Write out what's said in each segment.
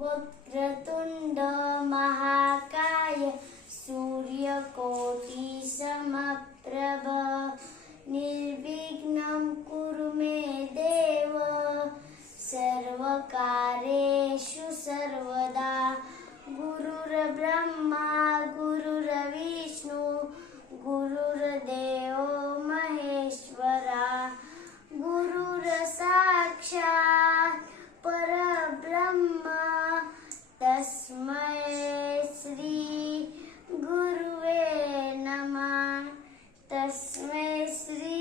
वक्रतुंड महाकाय सूर्यकोटि समप्रभ निर्विघ्नं कुरु मे देव सर्वकार्येषु सर्वदा गुरुर्ब्रह्मा गुरुर्विष्णु गुरुर्देवो महेश्वरा गुरुर्साक्षात् परब्रह्म तस्मै श्री गुरुवे नमः तस्मै श्री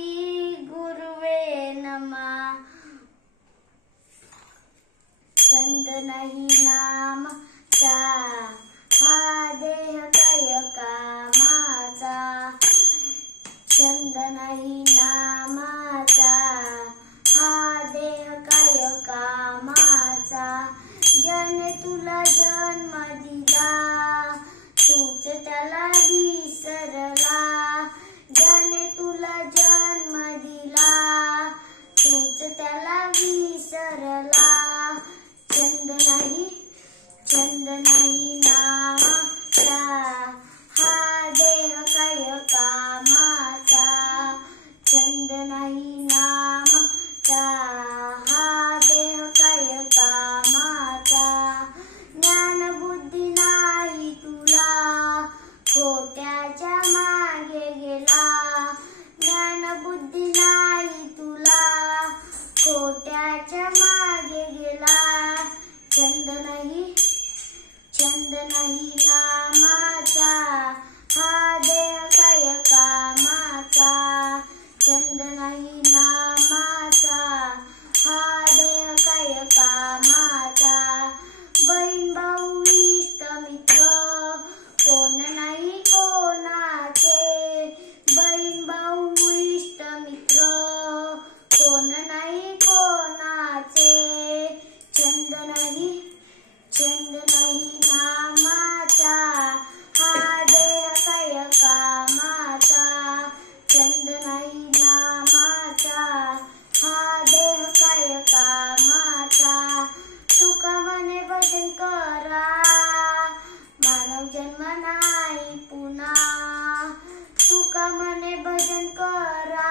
गुरुवे नमः। छंद नाही नामाचा हा देह काय कामाचा छंद नाही नामाचा हा देह काय कामाचा ज्याने तुला जन्म दिला तूच त्याला विसरला ज्याने तुला जन्म दिला तूच त्याला विसरला छंद नाही नामाचा हा देह काय कामाचा छंद नाही नामाचा हा देह काय कामाचा ज्ञान बुद्धी नाही तुला खोट्याच्या मागे गेला ज्ञान बुद्धी नाही तुला खोट्याच्या मागे गेला छंद नाही नामाचा हा देह काय कामाचा छंद नाही नामाचा हा देह काय कामाचा बहीण भाऊ इष्ट मित्र कोण नाही कोणाचे बहीण भाऊ इष्ट मित्र कोण नाही कोणाचे छंद नाही नामाचा हा देह काय कामाचा छंद नाही नामाचा हा देह काय कामाचा तुका म्हणे भजन करा मानव जन्म नाही पुन्हा तुका म्हणे भजन करा